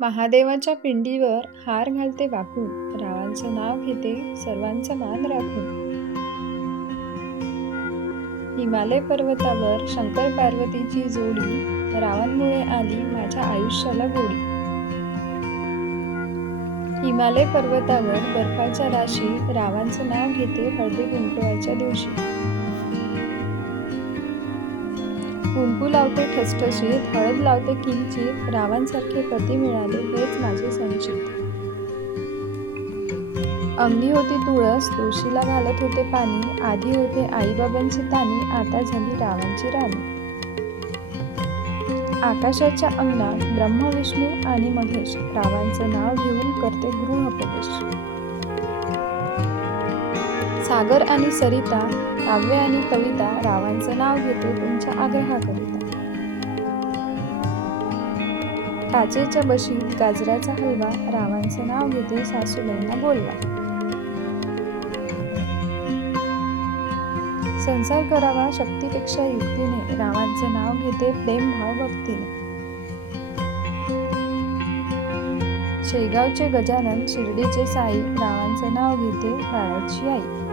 महादेवाच्या पिंडीवर हार घालते वाकून, रावांचं नाव घेते सर्वांचा मान राखून. हिमालय पर्वतावर शंकर पार्वतीची जोडी, रावांमुळे आली माझ्या आयुष्याला गोडी. हिमालय पर्वतावर बर्फाच्या राशी, रावांचं नाव घेते हळदी कुंकवाच्या दिवशी. कुंकू लावते ठसठशीत, हळद लावते किंचित, रावांसारखे पती मिळाले हेच माझे संचित. अंगणी होती तुळस, तुळशीला घालत होते पाणी, आधी होते आईबाबांची तानी, आता झाली रावांची राणी. आकाशाच्या अंगणात ब्रह्मा विष्णू आणि महेश, रावांचं नाव घेऊन करते गृहप्रवेश. सागर आणि सरिता, काव्य आणि कविता, रावांचं नाव घेते तुमच्या आग्रहाकरिता. काचेच्या बशीत गाजराचा हलवा, रावांचं नाव घेते सासूबाईंना बोलवा. संसार करावा शक्तीपेक्षा युक्तीने, रावांचं नाव घेते प्रेम भाव भक्तीने. शेगावचे गजानन, शिर्डीचे साई, रावांचं नाव घेते बाळाची आई.